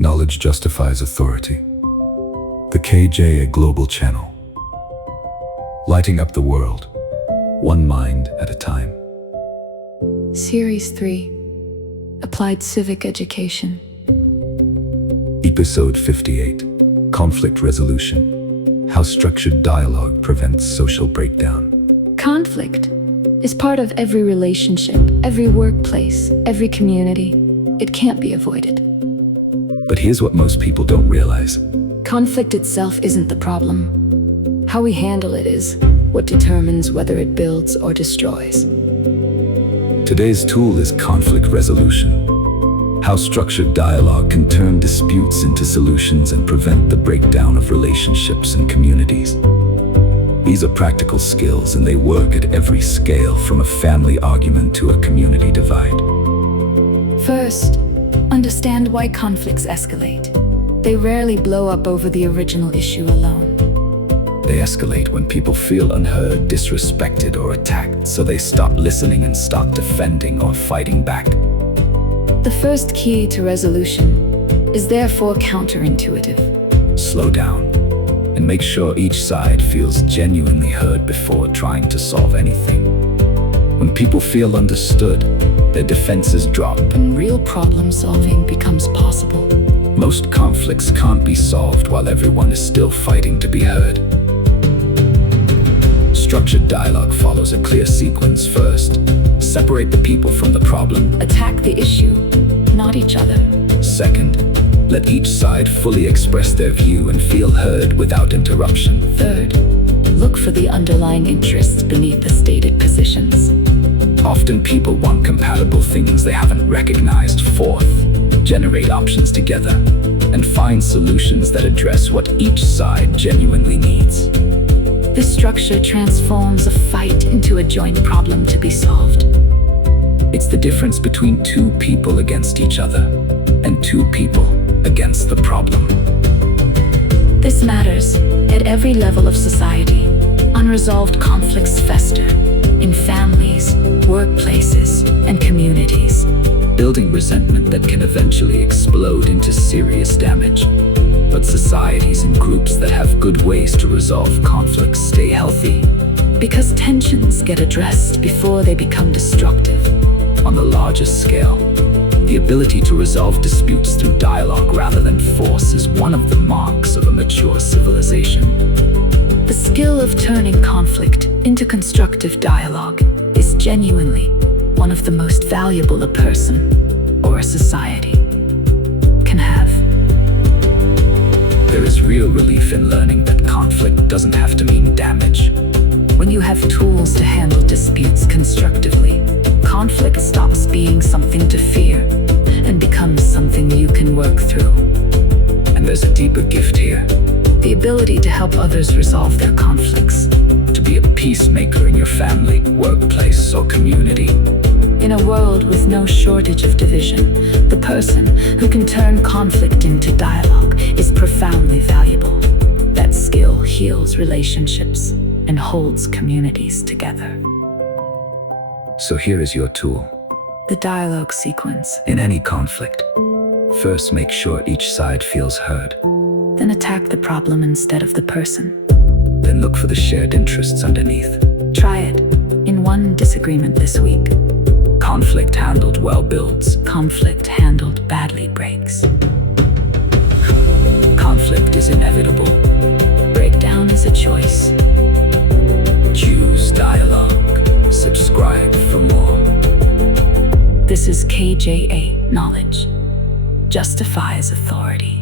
Knowledge justifies authority. The KJA Global Channel. Lighting up the world, one mind at a time. Series 3. Applied Civic Education. Episode 58. Conflict Resolution. How structured dialogue prevents social breakdown. Conflict is part of every relationship, every workplace, every community. It can't be avoided. But here's what most people don't realize. Conflict itself isn't the problem. How we handle it is what determines whether it builds or destroys. Today's tool is conflict resolution. How structured dialogue can turn disputes into solutions and prevent the breakdown of relationships and communities. These are practical skills, and they work at every scale, from a family argument to a community divide. First, understand why conflicts escalate. They rarely blow up over the original issue alone. They escalate when people feel unheard, disrespected, or attacked, so they stop listening and start defending or fighting back. The first key to resolution is therefore counterintuitive. Slow down and make sure each side feels genuinely heard before trying to solve anything. When people feel understood, their defenses drop And real problem solving becomes possible. Most conflicts can't be solved while everyone is still fighting to be heard. Structured dialogue follows a clear sequence. First, separate the people from the problem. Attack the issue, not each other. Second, let each side fully express their view and feel heard without interruption. Third, look for the underlying interests beneath the stated positions. Often people want compatible things they haven't recognized. Fourth, generate options together and find solutions that address what each side genuinely needs. This structure transforms a fight into a joint problem to be solved. It's the difference between two people against each other and two people against the problem. This matters at every level of society. Unresolved conflicts fester in families, workplaces, and communities, building resentment that can eventually explode into serious damage. But societies and groups that have good ways to resolve conflicts stay healthy, because tensions get addressed before they become destructive. On the largest scale, the ability to resolve disputes through dialogue rather than force is one of the marks of a mature civilization. The skill of turning conflict into constructive dialogue is genuinely one of the most valuable a person or a society can have. There is real relief in learning that conflict doesn't have to mean damage. When you have tools to handle disputes constructively, conflict stops being something to fear and becomes something you can work through. And there's a deeper gift here. The ability to help others resolve their conflicts. To be a peacemaker in your family, workplace, or community. In a world with no shortage of division, the person who can turn conflict into dialogue is profoundly valuable. That skill heals relationships and holds communities together. So here is your tool. The dialogue sequence. In any conflict, first make sure each side feels heard. Then attack the problem instead of the person. Then look for the shared interests underneath. Try it in one disagreement this week. Conflict handled well builds. Conflict handled badly breaks. Conflict is inevitable. Breakdown is a choice. Choose dialogue. Subscribe for more. This is KJA Knowledge justifies authority.